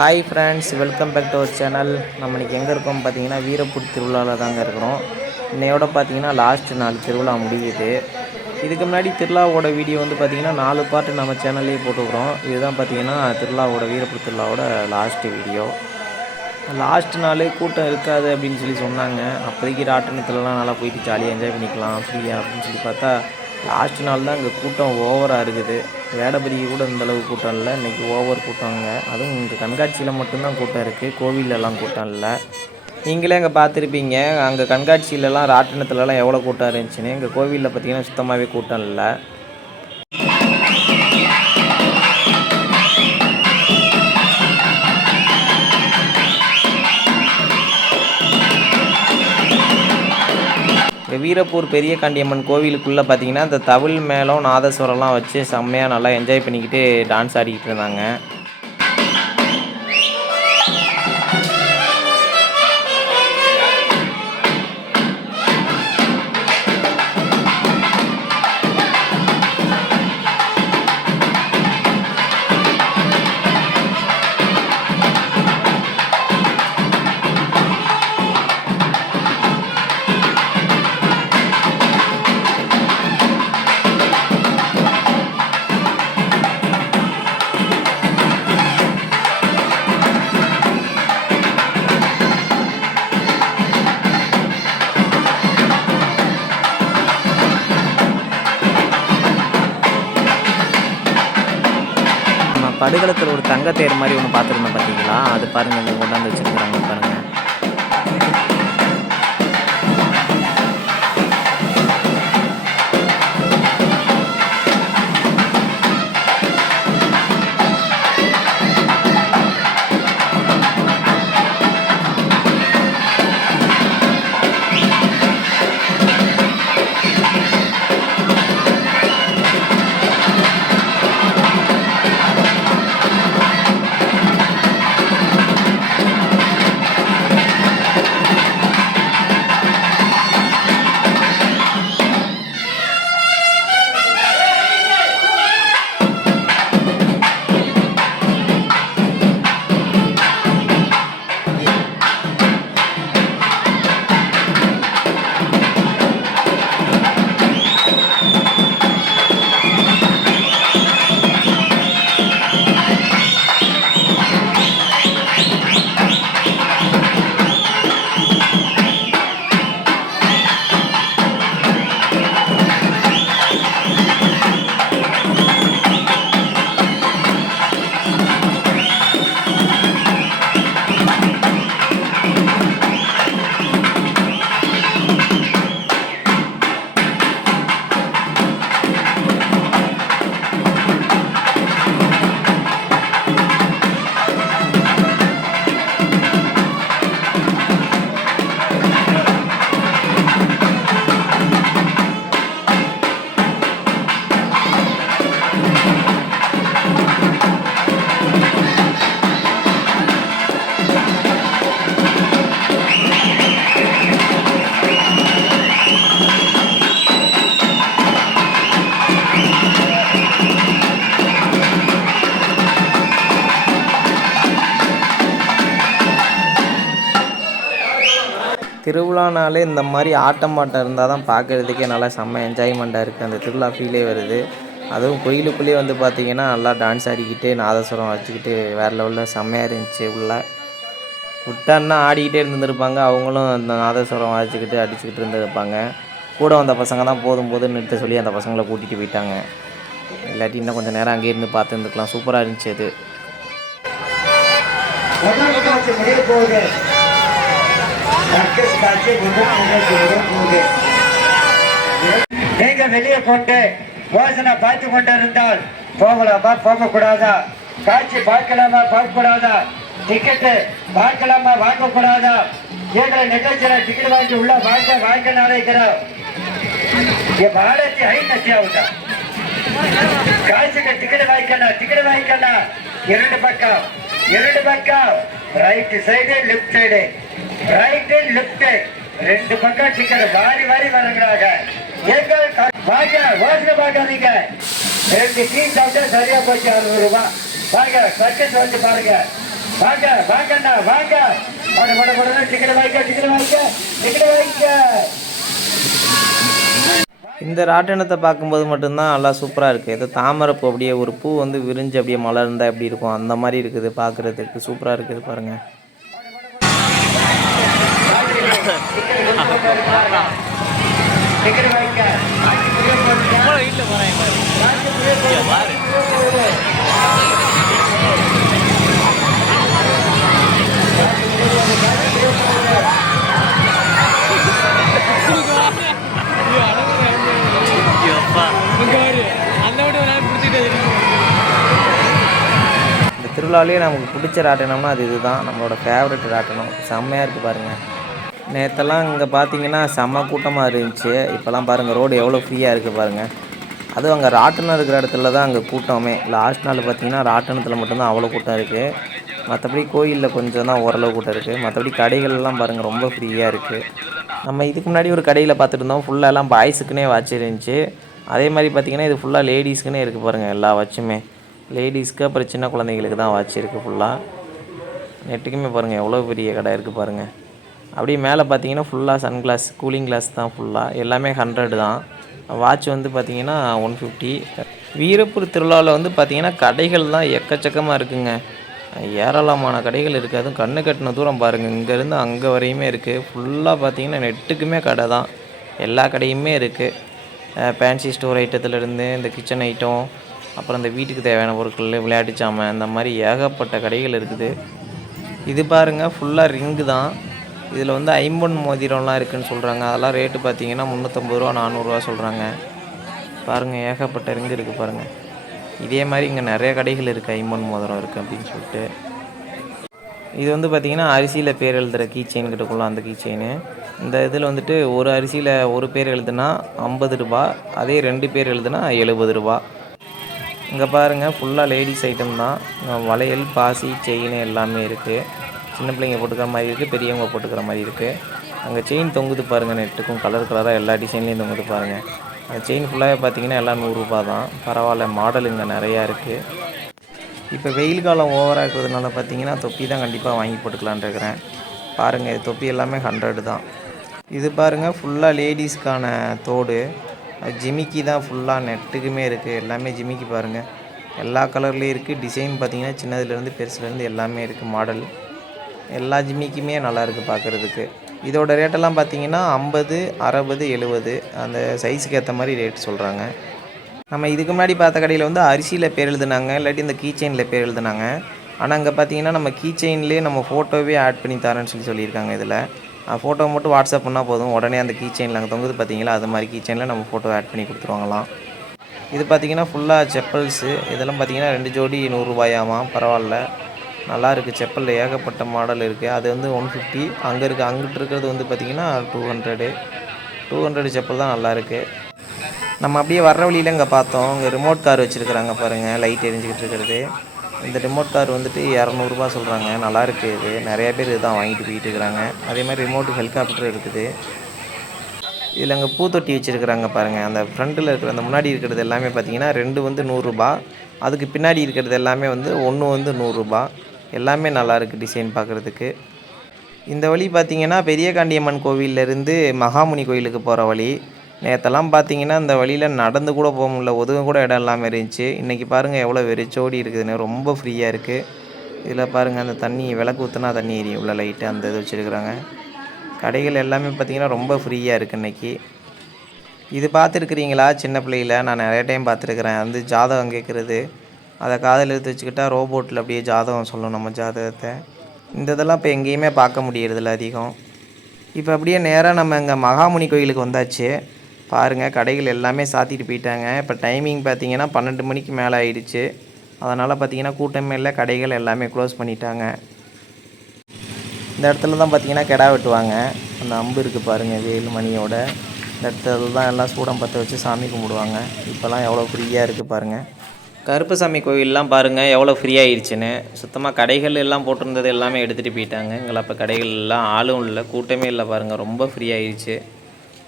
Hi friends welcome back to our channel நம்ம இன்றைக்கி எங்கே இருக்கோம் பார்த்தீங்கன்னா வீரப்பூர் திருவிழாவில் தாங்க இருக்கிறோம். இன்னையோட பார்த்தீங்கன்னா லாஸ்ட் நாள் திருவிழா முடியுது. இதுக்கு முன்னாடி திருவிழாவோட வீடியோ வந்து பார்த்தீங்கன்னா நாலு பார்ட்டு நம்ம சேனல்லே போட்டுக்கிறோம் இதுதான் பார்த்தீங்கன்னா திருவிழாவோட வீரப்பூர் திருவிழாவோட லாஸ்ட் வீடியோ லாஸ்ட் நாள் கூட்டம் இருக்காது அப்படின்னு சொல்லி சொன்னாங்க. அப்போதைக்கு ராட்டணத்துலலாம் நல்லா போயிட்டு ஜாலியாக என்ஜாய் பண்ணிக்கலாம் ஃப்ரீயாக அப்படின்னு சொல்லி பார்த்தா லாஸ்ட் நாள் தான் இங்கே கூட்டம் ஓவராக இருக்குது. வேடபதிக்கு கூட இந்த அளவு கூட்டம் இல்லை. இன்றைக்கி ஓவர் கூட்டங்க அதுவும் இங்கே கண்காட்சியில் மட்டும்தான் கூட்டம் இருக்குது கோவிலெல்லாம் கூட்டம் இல்லை. நீங்களே அங்கே பார்த்துருப்பீங்க. அங்கே கண்காட்சியிலலாம் ராட்டினத்துலலாம் எவ்வளோ கூட்டம் இருந்துச்சுன்னு. இங்கே கோவிலில் பார்த்தீங்கன்னா சுத்தமாகவே கூட்டம் இல்லை. வீரப்பூர் பெரிய காண்டியம்மன் கோவிலுக்குள்ளே பார்த்தீங்கன்னா இந்த தவில் மேளம் நாதஸ்வரம்லாம் வச்சு செம்மையாக நல்லா என்ஜாய் பண்ணிக்கிட்டு டான்ஸ் ஆடிக்கிட்டு இருந்தாங்க. நடுகளத்தில் ஒரு ஒரு தங்கத்தேர் மாதிரி ஒன்று பார்த்துருந்தோம் பார்த்தீங்களா அது பாருங்கள் கொண்டாந்து வச்சுருக்குறாங்க பாருங்கள் திருவிழானாலே இந்த மாதிரி ஆட்டம் பாட்டம் இருந்தால் தான் பார்க்குறதுக்கே நல்லா செம்ம என்ஜாய்மெண்ட்டாக இருக்குது அந்த திருவிழா ஃபீலே வருது. அதுவும் கோயிலுக்குள்ளேயே வந்து பார்த்திங்கன்னா நல்லா டான்ஸ் ஆடிக்கிட்டு நாதஸ்வரம் வச்சுக்கிட்டு வேறு லெவலில் செம்மையாக இருந்துச்சு உள்ளே. விட்டான்னா ஆடிக்கிட்டே இருந்திருப்பாங்க. அவங்களும் அந்த நாதஸ்வரம் வாசிச்சுக்கிட்டு அடிச்சுக்கிட்டு இருந்திருப்பாங்க. கூட வந்த பசங்க தான் போதும் போதும் நிறுத்த சொல்லி அந்த பசங்களை கூட்டிகிட்டு போயிட்டாங்க. இல்லாட்டி இன்னும் கொஞ்சம் நேரம் அங்கே இருந்து பார்த்து இருந்துக்கலாம். சூப்பராக இருந்துச்சு அது முதல் காட்சி முடிய போகுது சர்க்கஸ் காட்சி நீங்க வெளியே கொண்டு யோசனை பார்த்து கொண்டு இருந்தால் போகலாமா? போக கூடாதா காட்சி பார்க்கலாமா? பார்க்க கூடாதா டிக்கெட்டு பார்க்கலாமா? வாங்க கூடாதா எங்களை நிகழ்ச்சியில டிக்கெட் வாங்கி உள்ள வாங்க வாங்க நினைக்கிறோம் பாடத்தி ஐநூத்தி ஆகுதா காசுக்கு டிக்கெட் வாங்கிக்கலாம் டிக்கெட் வாங்கிக்கலாம் இரண்டு பக்கம் இரண்டு பக்கம். Right side left side right and left ரெண்டு பக்கம் டிக்கெட் வாரி வாரி வழங்குறாங்க எங்கள் க- வாங்க யோசனை பார்க்காதீங்க. ரெண்டு டீ சாப்பிட்டா சரியா போச்சு அறுபது ரூபாய் வாங்க சர்க்கஸ் வந்து பாருங்க. வாங்க வாங்கண்ணா வாங்க. பட பட பட டிக்கெட் வாங்கிக்க டிக்கெட் வாங்கிக்க டிக்கெட் வாங்கிக்க. இந்த ராட்டினத்தை பார்க்கும்போது மட்டும்தான் நல்லா சூப்பராக இருக்குது இது தாமரைப்பூ அப்படியே ஒரு பூ வந்து விரிஞ்சு அப்படியே மலர்ந்தால் எப்படி இருக்கும்? அந்த மாதிரி இருக்குது பார்க்குறதுக்கு சூப்பராக இருக்குது பாருங்கள் வாங்கிக்க இந்த திருவிழாலேயே நமக்கு பிடிச்ச ராட்டினம்னா அது இதுதான். நம்மளோட ஃபேவரட் ராட்டினம். செம்மையாக இருக்குது பாருங்கள் நேற்றெல்லாம் இங்கே பார்த்தீங்கன்னா செம்ம கூட்டமாக இருந்துச்சு. இப்போல்லாம் பாருங்கள் ரோடு எவ்வளோ ஃப்ரீயாக இருக்குது பாருங்கள் அதுவும் அங்கே ராட்டினம் இருக்கிற இடத்துல தான் அங்கே கூட்டமே. லாஸ்ட் நாள் பார்த்தீங்கன்னா ராட்டினத்தில் மட்டும்தான் அவ்வளோ கூட்டம் இருக்குது மற்றபடி கோயிலில் கொஞ்சம் தான் ஓரளவு கூட்டம் இருக்குது மற்றபடி கடைகள்லாம் பாருங்கள் ரொம்ப ஃப்ரீயாக இருக்குது நம்ம இதுக்கு முன்னாடி ஒரு கடையில் பார்த்துட்டு இருந்தோம் ஃபுல்லாக எல்லாம் பாய்ஸுக்குன்னே வாட்ச் இருந்துச்சு அதே மாதிரி பார்த்தீங்கன்னா இது ஃபுல்லாக லேடிஸ்க்குன்னே இருக்குது பாருங்கள் எல்லா வாட்சுமே லேடிஸ்க்கு அப்புறம் சின்ன குழந்தைங்களுக்கு தான் வாட்ச் இருக்குது ஃபுல்லாக நெட்டுக்குமே பாருங்கள் எவ்வளோ பெரிய கடை இருக்குது பாருங்கள் அப்படியே மேலே பார்த்தீங்கன்னா ஃபுல்லாக சன் கிளாஸ் கூலிங் கிளாஸ் தான் ஃபுல்லாக எல்லாமே ஹண்ட்ரட் தான். வாட்ச் வந்து பார்த்தீங்கன்னா ஒன் ஃபிஃப்டி வீரப்பூர் திருவிழாவில் வந்து பார்த்தீங்கன்னா கடைகள் தான் எக்கச்சக்கமாக இருக்குங்க. ஏராளமான கடைகள் இருக்குது அதுவும் கண்ணு கட்டின தூரம் பாருங்கள் இங்கேருந்து அங்கே வரையுமே இருக்குது ஃபுல்லாக பார்த்தீங்கன்னா நெட்டுக்குமே கடை தான். எல்லா கடையுமே இருக்குது ஃபேன்சி ஸ்டோர் ஐட்டத்துலேருந்து இந்த கிச்சன் ஐட்டம் அப்புறம் இந்த வீட்டுக்கு தேவையான பொருட்கள் விளையாட்டு சாமான் இந்த மாதிரி ஏகப்பட்ட கடைகள் இருக்குது. இது பாருங்கள் ஃபுல்லாக ரிங்கு தான். இதில் வந்து ஐம்பொன் மோதிரம்லாம் இருக்குதுன்னு சொல்கிறாங்க. அதெல்லாம் ரேட்டு பார்த்தீங்கன்னா முந்நூற்றம்பது ரூபா நானூறுரூவா சொல்கிறாங்க. பாருங்கள் ஏகப்பட்ட ரிங்கு இருக்குது பாருங்கள் இதே மாதிரி இங்கே நிறைய கடைகள் இருக்குது ஐம்பொன் மோதிரம் இருக்குது அப்படின்னு சொல்லிட்டு. இது வந்து பார்த்திங்கன்னா அரிசியில் பேர் எழுதுகிற கீ செயின் கிட்டக்குள்ள அந்த கீ செயின் இந்த இதில் வந்துட்டு ஒரு அரிசியில் ஒரு பேர் எழுதுனா ஐம்பது ரூபா அதே ரெண்டு பேர் எழுதுனா எழுபது ரூபா. இங்கே பாருங்கள் ஃபுல்லாக லேடிஸ் ஐட்டம் தான். வளையல் பாசி செயின் எல்லாமே இருக்குது சின்ன பிள்ளைங்க போட்டுக்கிற மாதிரி இருக்குது பெரியவங்க போட்டுக்கிற மாதிரி இருக்குது அங்கே செயின் தொங்குது பாருங்கள் நெட்டுக்கும் கலர் கலராக எல்லா டிசைன்லேயும் தொங்குது பாருங்கள் அந்த செயின் ஃபுல்லாகவே பார்த்தீங்கன்னா எல்லாம் நூறுரூபா தான். பரவாயில்ல மாடல் இங்கே நிறையா இருக்குது இப்போ வெயில் காலம் ஓவராக இருக்கிறதுனால பார்த்தீங்கன்னா தொப்பி தான் கண்டிப்பாக வாங்கி போட்டுக்கலான்னு இருக்கிறேன். பாருங்கள் இது தொப்பி எல்லாமே ஹண்ட்ரடு தான். இது பாருங்கள் ஃபுல்லாக லேடிஸ்க்கான தோடு. ஜிமிக்கி தான் ஃபுல்லாக நெட்டுக்குமே இருக்குது எல்லாமே ஜிமிக்கி பாருங்கள் எல்லா கலர்லேயும் இருக்குது டிசைன் பார்த்தீங்கன்னா சின்னதுலேருந்து பெருசுலேருந்து எல்லாமே இருக்குது மாடல் எல்லா ஜிம்மிக்குமே நல்லா இருக்குது பார்க்குறதுக்கு இதோட ரேட்டெல்லாம் பார்த்தீங்கன்னா ஐம்பது அறுபது எழுபது. அந்த சைஸுக்கு ஏற்ற மாதிரி ரேட் சொல்கிறாங்க நம்ம இதுக்கு முன்னாடி பார்த்த கடையில் வந்து அரிசியில் பேர் எழுதுனாங்க இல்லாட்டி இந்த கீ செயினில் பேர் எழுதுனாங்க. ஆனால் அங்கே பார்த்தீங்கன்னா நம்ம கீ செயின்லேயே நம்ம ஃபோட்டோவே ஆட் பண்ணி தரேன்னு சொல்லி சொல்லியிருக்காங்க இதில். ஃபோட்டோ மட்டும் வாட்ஸ்அப் பண்ணால் போதும். உடனே அந்த கீ செயினில் அங்கே தொங்குது பார்த்தீங்களா அது மாதிரி கீ செயினில் நம்ம ஃபோட்டோ ஆட் பண்ணி கொடுத்துருவாங்களாம். இது பார்த்தீங்கன்னா ஃபுல்லாக செப்பல்ஸு. இதெல்லாம் பார்த்தீங்கன்னா ரெண்டு ஜோடி நூறுரூபாயாமா பரவாயில்ல. நல்லா இருக்குது செப்பலில் ஏகப்பட்ட மாடல் இருக்குது அது வந்து ஒன் ஃபிஃப்டி அங்கே இருக்குது அங்கிட்டு இருக்கிறது வந்து பார்த்தீங்கன்னா two hundred two hundred chappal தான் நல்லா இருக்குது நம்ம அப்படியே வர்ற வழியில் இங்கே பார்த்தோம். இங்கே ரிமோட் கார் வச்சுருக்குறாங்க பாருங்கள் லைட் எரிஞ்சிக்கிட்டு இருக்கிறது. இந்த ரிமோட் கார் வந்துட்டு இரநூறுபா சொல்கிறாங்க நல்லா இருக்குது இது. நிறைய பேர் இதுதான் வாங்கிட்டு போயிட்டு இருக்கிறாங்க. அதே மாதிரி ரிமோட் ஹெலிகாப்டர் இருக்குது. இதில் அங்கே பூத்தொட்டி வச்சுருக்குறாங்க பாருங்கள் அந்த ஃப்ரண்ட்டில் இருக்கிற அந்த முன்னாடி இருக்கிறது எல்லாமே பார்த்தீங்கன்னா ரெண்டு வந்து நூறுரூபா அதுக்கு பின்னாடி இருக்கிறது எல்லாமே வந்து ஒன்று வந்து நூறுரூபா எல்லாமே நல்லாயிருக்கு டிசைன் பார்க்குறதுக்கு. இந்த வழி பார்த்தீங்கன்னா பெரிய காண்டியம்மன் கோவில்லேருந்து மகாமுனி கோயிலுக்கு போகிற வழி. நேற்றெல்லாம் பார்த்தீங்கன்னா இந்த வழியில் நடந்து கூட போக முடியல. ஒதுங்க கூட இடம் இல்லாமல் இருந்துச்சு. இன்றைக்கி பாருங்கள் எவ்வளோ வெறிச்சோடி இருக்குதுன்னு. ரொம்ப ஃப்ரீயாக இருக்குது இதில் பாருங்கள் அந்த தண்ணி விளக்கு ஊற்றுனா தண்ணி எரியும். உள்ள லைட்டு அந்த இது வச்சுருக்குறாங்க. கடைகள் எல்லாமே பார்த்தீங்கன்னா ரொம்ப ஃப்ரீயாக இருக்குது இன்றைக்கி இது பார்த்துருக்குறீங்களா? சின்ன பிள்ளையில் நான் நிறைய டைம் பார்த்துருக்குறேன். வந்து ஜாதகம் கேட்குறது. அதை காதில் எடுத்து வச்சுக்கிட்டா ரோபோட்டில் அப்படியே ஜாதகம் சொல்லும் நம்ம ஜாதகத்தை. இந்த இதெல்லாம் இப்போ எங்கேயுமே பார்க்க முடியறதில்ல அதிகம். இப்போ அப்படியே நேராக நம்ம இங்கே மகாமுனி கோயிலுக்கு வந்தாச்சு. பாருங்கள் கடைகள் எல்லாமே சாத்திட்டு போயிட்டாங்க. இப்போ டைமிங் பார்த்தீங்கன்னா பன்னெண்டு மணிக்கு மேலே ஆயிடுச்சு. அதனால் பார்த்திங்கன்னா கூட்டமே இல்லை கடைகள் எல்லாமே க்ளோஸ் பண்ணிட்டாங்க. இந்த இடத்துல தான் பார்த்தீங்கன்னா கிடா வெட்டுவாங்க. அந்த அம்பு இருக்குது பாருங்கள் வேலு மணியோட இந்த இடத்துல தான் எல்லாம் சூடம் பற்ற வச்சு சாமி கும்பிடுவாங்க. இப்போல்லாம் எவ்வளோ ஃப்ரீயாக இருக்குது பாருங்கள் கருப்பசாமி கோயிலெலாம் பாருங்கள் எவ்வளோ ஃப்ரீயாகிடுச்சின்னு சுத்தமாக கடைகள் எல்லாம் போட்டிருந்தது எல்லாமே எடுத்துகிட்டு போயிட்டாங்க. எங்களை அப்போ கடைகள் எல்லாம் ஆளும் இல்லை கூட்டமே இல்லை பாருங்கள் ரொம்ப ஃப்ரீயாகிடுச்சு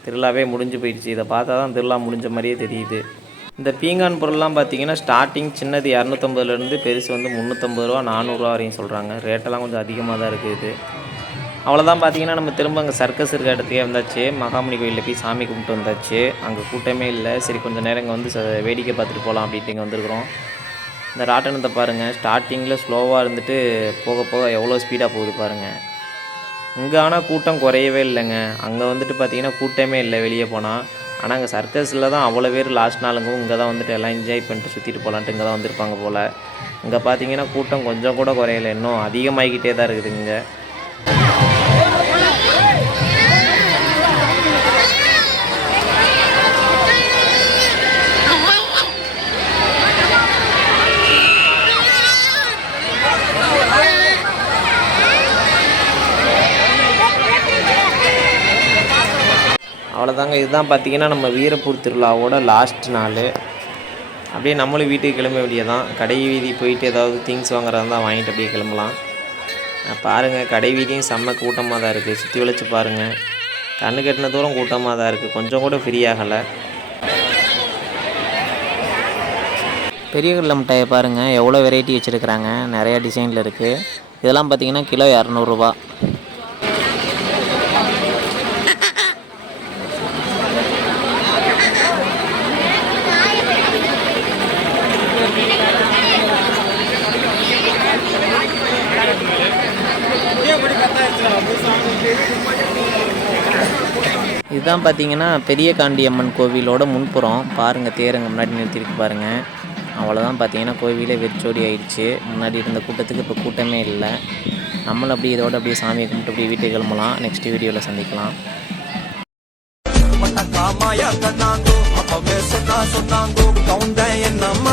திருவிழாவே முடிஞ்சு போயிடுச்சு. இதை பார்த்தா தான் திருவிழா முடிஞ்ச மாதிரியே தெரியுது. இந்த பீங்கான் பொருள்லாம் பார்த்தீங்கன்னா ஸ்டார்டிங் சின்னது இரநூத்தம்பதுலேருந்து பெருசு வந்து முந்நூற்றம்பது ரூபா நானூறுரூவா வரையும் சொல்கிறாங்க ரேட்டெல்லாம் கொஞ்சம் அதிகமாக தான் இருக்குது இது. அவ்வளோதான் பார்த்தீங்கன்னா நம்ம திரும்ப அங்கே சர்க்கஸ் இருக்க இடத்துக்கே வந்தாச்சு. மகாமணி கோயிலில் போய் சாமி கும்பிட்டு வந்தாச்சு. அங்கே கூட்டமே இல்லை. சரி கொஞ்சம் நேரம் இங்கே வந்து ச- வேடிக்கை பார்த்துட்டு போகலாம் அப்படின்ட்டு இங்கே வந்துருக்குறோம். இந்த ராட்டனத்தை பாருங்கள் ஸ்டார்டிங்கில் ஸ்லோவாக இருந்துட்டு போக போக எவ்வளோ ஸ்பீடாக போகுது பாருங்கள் இங்கே ஆனால் கூட்டம் குறையவே இல்லைங்க. அங்கே வந்துட்டு பார்த்தீங்கன்னா கூட்டமே இல்லை வெளியே போனால் ஆனால் அங்கே சர்க்கஸில் தான் அவ்வளோ பேர் லாஸ்ட் நாளுங்கும் இங்கே தான் வந்துட்டு எல்லாம் என்ஜாய் பண்ணிட்டு சுற்றிட்டு போகலான்ட்டு இங்கே தான் வந்திருப்பாங்க போல். இங்கே பார்த்தீங்கன்னா கூட்டம் கொஞ்சம் கூட குறையலை. இன்னும் அதிகமாகிக்கிட்டே தான் இருக்குது இங்கே. அவ்வளோதாங்க இதுதான் பார்த்தீங்கன்னா நம்ம வீரப்பூர் திருவிழாவோட லாஸ்ட் நாள். அப்படியே நம்மளும் வீட்டுக்கு கிளம்ப வேண்டியதான் கடை வீதி போயிட்டு ஏதாவது திங்ஸ் வாங்குறதா இருந்தால் வாங்கிட்டு அப்படியே கிளம்பலாம். பாருங்கள் கடை வீதியும் செம்ம கூட்டமாக தான் இருக்குது சுற்றி வளைச்சி பாருங்கள் கண்ணு கட்டின தூரம் கூட்டமாக தான் இருக்குது கொஞ்சம் கூட ஃப்ரீ ஆகலை. பெரிய கடலை மிட்டாயை பாருங்கள் எவ்வளோ வெரைட்டி வச்சுருக்குறாங்க. நிறையா டிசைனில் இருக்குது இதெல்லாம் பார்த்தீங்கன்னா கிலோ இரநூறுபா. இதுதான் பார்த்தீங்கன்னா பெரிய காண்டியம்மன் கோவிலோட முன்புறம். பாருங்கள் தேருங்க முன்னாடி நிறுத்திருக்கு பாருங்கள் அவ்வளோதான் பார்த்தீங்கன்னா கோவிலே வெறிச்சோடி ஆயிடுச்சு. முன்னாடி இருந்த கூட்டத்துக்கு இப்போ கூட்டமே இல்லை. நம்மளும் அப்படியே இதோட அப்படியே சாமியை கும்பிட்டு அப்படியே வீட்டுக்கு கிளம்பலாம். நெக்ஸ்ட் வீடியோவில் சந்திக்கலாம். Matakama ya kanango, அம்மா